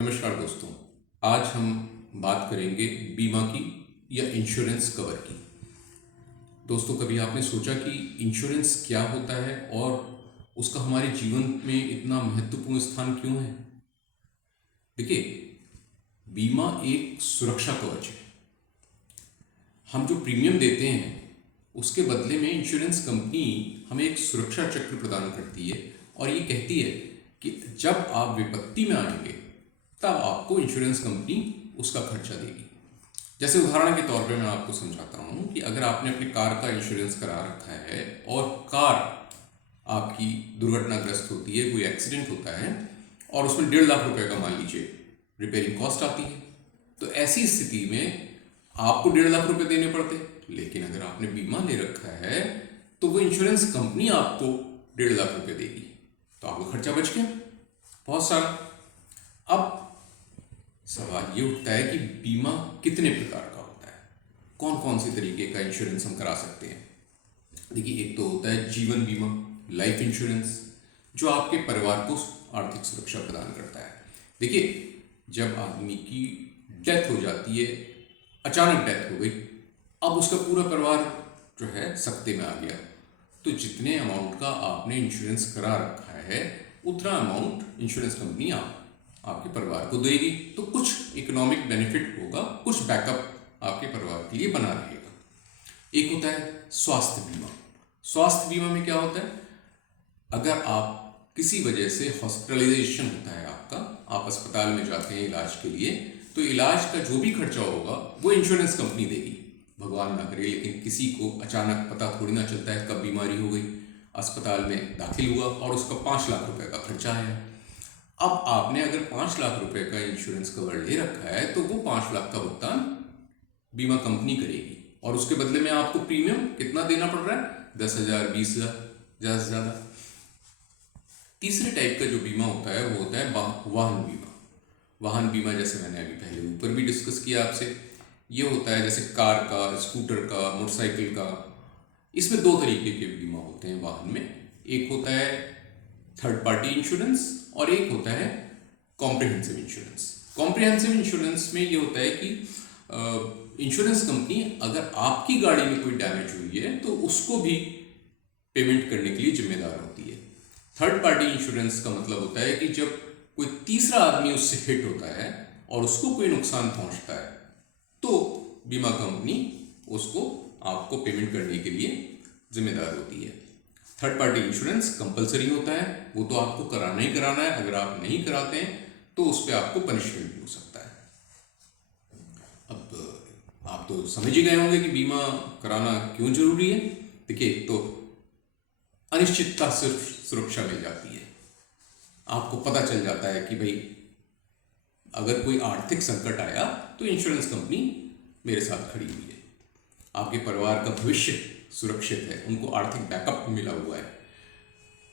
नमस्कार दोस्तों। आज हम बात करेंगे बीमा की या इंश्योरेंस कवर की। दोस्तों, कभी आपने सोचा कि इंश्योरेंस क्या होता है और उसका हमारे जीवन में इतना महत्वपूर्ण स्थान क्यों है? देखिए, बीमा एक सुरक्षा कवच है। हम जो प्रीमियम देते हैं उसके बदले में इंश्योरेंस कंपनी हमें एक सुरक्षा चक्र प्रदान करती है और ये कहती है कि जब आप विपत्ति में आएंगे तब आपको इंश्योरेंस कंपनी उसका खर्चा देगी। जैसे उदाहरण के तौर पे मैं आपको समझाता हूँ कि अगर आपने अपनी कार का इंश्योरेंस करा रखा है और कार आपकी दुर्घटनाग्रस्त होती है, कोई एक्सीडेंट होता है और उसमें 1.5 लाख रुपए का मान लीजिए रिपेयरिंग कॉस्ट आती है, तो ऐसी स्थिति में आपको 1.5 लाख रुपए देने पड़ते। लेकिन अगर आपने बीमा ले रखा है तो वो इंश्योरेंस कंपनी आपको 1.5 लाख रुपए देगी, तो आपका खर्चा बच गया बहुत सारा। अब सवाल ये उठता है कि बीमा कितने प्रकार का होता है, कौन कौन से तरीके का इंश्योरेंस हम करा सकते हैं। देखिए, एक तो होता है जीवन बीमा, लाइफ इंश्योरेंस, जो आपके परिवार को आर्थिक सुरक्षा प्रदान करता है। देखिए, जब आदमी की डेथ हो जाती है, अचानक डेथ हो गई, अब उसका पूरा परिवार जो है सकते में आ गया, तो जितने अमाउंट का आपने इंश्योरेंस करा रखा है उतना अमाउंट इंश्योरेंस कंपनी आपके परिवार को देगी। तो कुछ इकोनॉमिक बेनिफिट होगा, कुछ बैकअप आपके परिवार के लिए बना रहेगा। एक होता है स्वास्थ्य बीमा। स्वास्थ्य बीमा में क्या होता है, अगर आप किसी वजह से हॉस्पिटलाइजेशन होता है आपका, आप अस्पताल में जाते हैं इलाज के लिए, तो इलाज का जो भी खर्चा होगा वो इंश्योरेंस कंपनी देगी। भगवान ना करे, लेकिन किसी को अचानक पता थोड़ी ना चलता है कब बीमारी हो गई, अस्पताल में दाखिल हुआ और उसका 5 लाख रुपए का खर्चा आया। अब आपने अगर 5 लाख रुपए का इंश्योरेंस कवर ले रखा है तो वो 5 लाख का भुगतान बीमा कंपनी करेगी और उसके बदले में आपको प्रीमियम कितना देना पड़ रहा है, 10,000, 20,000, ज़्यादा से ज़्यादा। तीसरे टाइप का जो बीमा होता है वो होता है वाहन बीमा। वाहन बीमा जैसे मैंने अभी पहले ऊपर भी डिस्कस किया आपसे, ये होता है जैसे कार का, स्कूटर का, मोटरसाइकिल का। इसमें दो तरीके के बीमा होते हैं वाहन में। एक होता है थर्ड पार्टी इंश्योरेंस और एक होता है कॉम्प्रिहेंसिव इंश्योरेंस। कॉम्प्रिहेंसिव इंश्योरेंस में ये होता है कि इंश्योरेंस कंपनी अगर आपकी गाड़ी में कोई डैमेज हुई है तो उसको भी पेमेंट करने के लिए जिम्मेदार होती है। थर्ड पार्टी इंश्योरेंस का मतलब होता है कि जब कोई तीसरा आदमी उससे हिट होता है और उसको कोई नुकसान पहुंचता है तो बीमा कंपनी उसको आपको पेमेंट करने के लिए जिम्मेदार होती है। थर्ड पार्टी इंश्योरेंस कंपलसरी होता है, वो तो आपको कराना ही कराना है। अगर आप नहीं कराते हैं तो उस पर आपको पनिशमेंट भी हो सकता है। अब आप तो समझ ही गए होंगे कि बीमा कराना क्यों जरूरी है। देखिए, तो अनिश्चितता से सुरक्षा मिल जाती है। आपको पता चल जाता है कि भाई अगर कोई आर्थिक संकट आया तो इंश्योरेंस कंपनी मेरे साथ खड़ी हुई है। आपके परिवार का भविष्य सुरक्षित है, उनको आर्थिक बैकअप मिला हुआ है,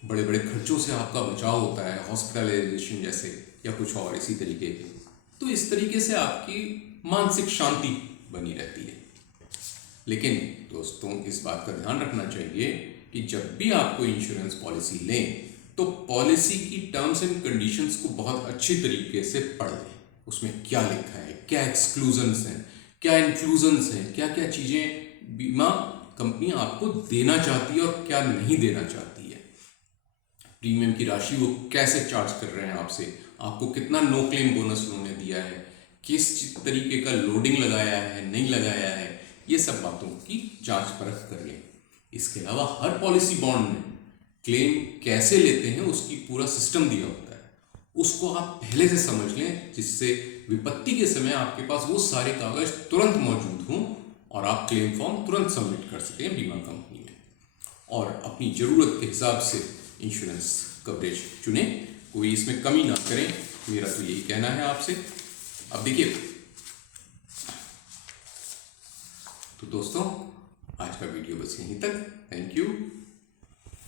बड़े बड़े खर्चों से आपका बचाव होता है, हॉस्पिटलाइजेशन जैसे या कुछ और इसी तरीके के। तो इस तरीके से आपकी मानसिक शांति बनी रहती है। लेकिन दोस्तों, इस बात का ध्यान रखना चाहिए कि जब भी आपको इंश्योरेंस पॉलिसी लें तो पॉलिसी की टर्म्स एंड कंडीशंस को बहुत अच्छी तरीके से पढ़ लें। उसमें क्या लिखा है, क्या एक्सक्लूजन्स हैं, क्या इंक्लूजन्स हैं, क्या क्या चीज़ें बीमा कंपनी आपको देना चाहती है और क्या नहीं देना चाहती है। प्रीमियम की राशि वो कैसे चार्ज कर रहे हैं आपसे, आपको कितना नो क्लेम बोनस उन्होंने दिया है, किस तरीके का लोडिंग लगाया है, नहीं लगाया है, ये सब बातों की जांच परख कर लें। इसके अलावा हर पॉलिसी बॉन्ड में क्लेम कैसे लेते हैं उसकी पूरा सिस्टम दिया होता है, उसको आप पहले से समझ लें, जिससे विपत्ति के समय आपके पास वो सारे कागज तुरंत मौजूद हों और आप क्लेम फॉर्म तुरंत सबमिट कर सकें बीमा कंपनी में और अपनी ज़रूरत के हिसाब से इंश्योरेंस कवरेज चुनें, कोई इसमें कमी ना करें। मेरा तो यही कहना है आपसे। अब देखिए, तो दोस्तों आज का वीडियो बस यहीं तक। Thank you.